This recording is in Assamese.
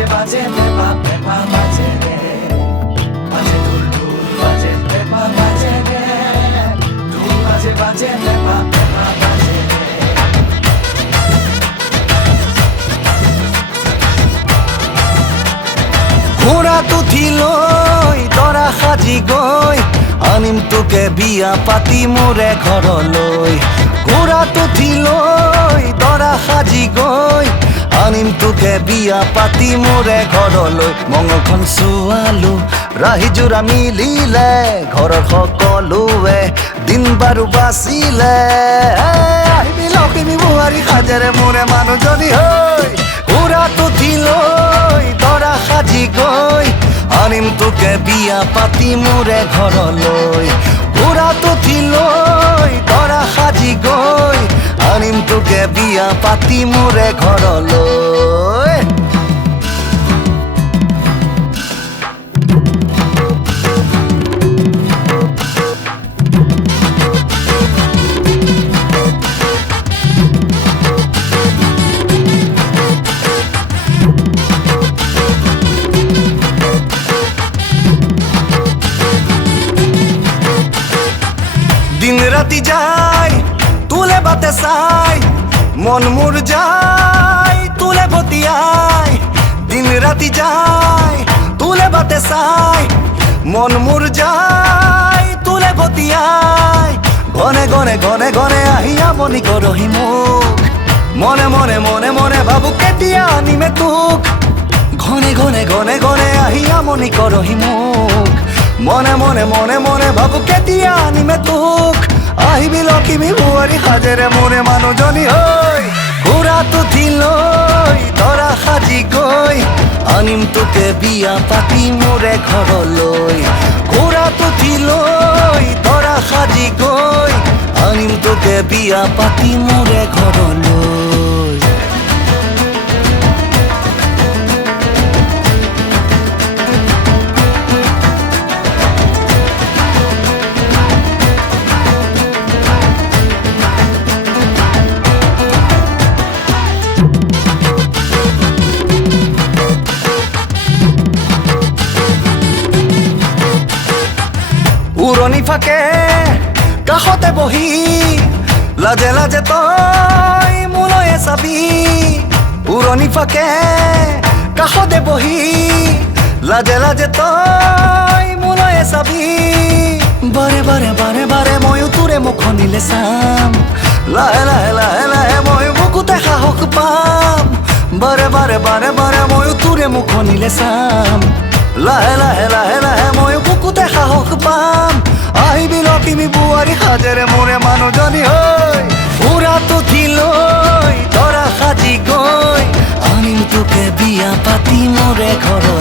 বাজে বাজে পেপা পেপা বাজে রে, বাজে ঢোল ঢোল বাজে পেপা বাজে রে, ঢোল বাজে বাজে পেপা পেপা বাজে রে। ঘোঁৰা তুঠি লৈ দৰা সাজি গৈ আনিম তোকে বিয়া পাতি মোৰে ঘৰলৈ। ঘোঁৰা তুঠি লৈ দৰা সাজি গৈ আনিম তোকে বিয়া পাতি মোৰে ঘৰলৈ। মঙলখন চোৱালো ৰাহিজোৰা মিলিলে, ঘৰৰ সকলোৱে দিন বাৰু বাচিলে। আহিবি লখিমী বোৱাৰী সাজেৰে মোৰে মানুহজনী হৈ। ঘোঁৰা তুঠি লৈ দৰা সাজি গৈ আনিম তোকে বিয়া পাতি মোৰে ঘৰলৈ। ঘোঁৰা তুঠি লৈ দৰা সাজি গৈ আনিম তোকে বিয়া পাতি মোৰে ঘৰলৈ। দিন ৰাতি যায় তোলে বাটে চাই, মন মোৰ যায় তোলে বতিয়াই। দিন ৰাতি যায় তোলে বাটে চাই, মন মোৰ যায় তোলে বতিয়াই। ঘনে ঘনে ঘনে ঘনে আহি আমনি কৰহি মোক, মনে মনে মনে মনে ভাবো কেতিয়া আনিমে তোক। ঘনে ঘনে ঘনে ঘনে আহি আমনি কৰহি মোক, মনে মনে মনে মনে ভাবো কেতিয়া আনিমে তোক। আহিবি লখিমী বোৱাৰী সাজেৰে মোৰে মানুহজনী হৈ। ঘোঁৰা তুঠি লৈ দৰা সাজি গৈ আনিম তোকে বিয়া পাতি মোৰে ঘৰলৈ। ঘোঁৰা তুঠি লৈ দৰা সাজি গৈ আনিম তোকে বিয়া পাতি মোৰে ঘৰলৈ। উৰণি ফাকে কাষতে বহি লাজে লাজে তই মোলৈ চাবি। উৰণি ফাকে কাষতে বহি লাজে লাজে তই মোলৈ চাবি। বাৰে বাৰে বাৰে বাৰে ময়ো তোৰে মুখনিলে চাম, লাহে লাহে লাহে লাহে ময়ো বুকুতে সাহস পাম। বাৰে বাৰে বাৰে বাৰে ময়ো তোৰে মুখনিলে চাম, লাহে লাহে লাহে লাহে ময়ো বুকুতে সাহস পাম। আহিবি লখিমী বোৱাৰী সাজেৰে মোৰে মানুহজনী হৈ। ঘোঁৰা তুঠি লৈ দৰা সাজি গৈ আনিম তোকে বিয়া পাতি মোৰে ঘৰত।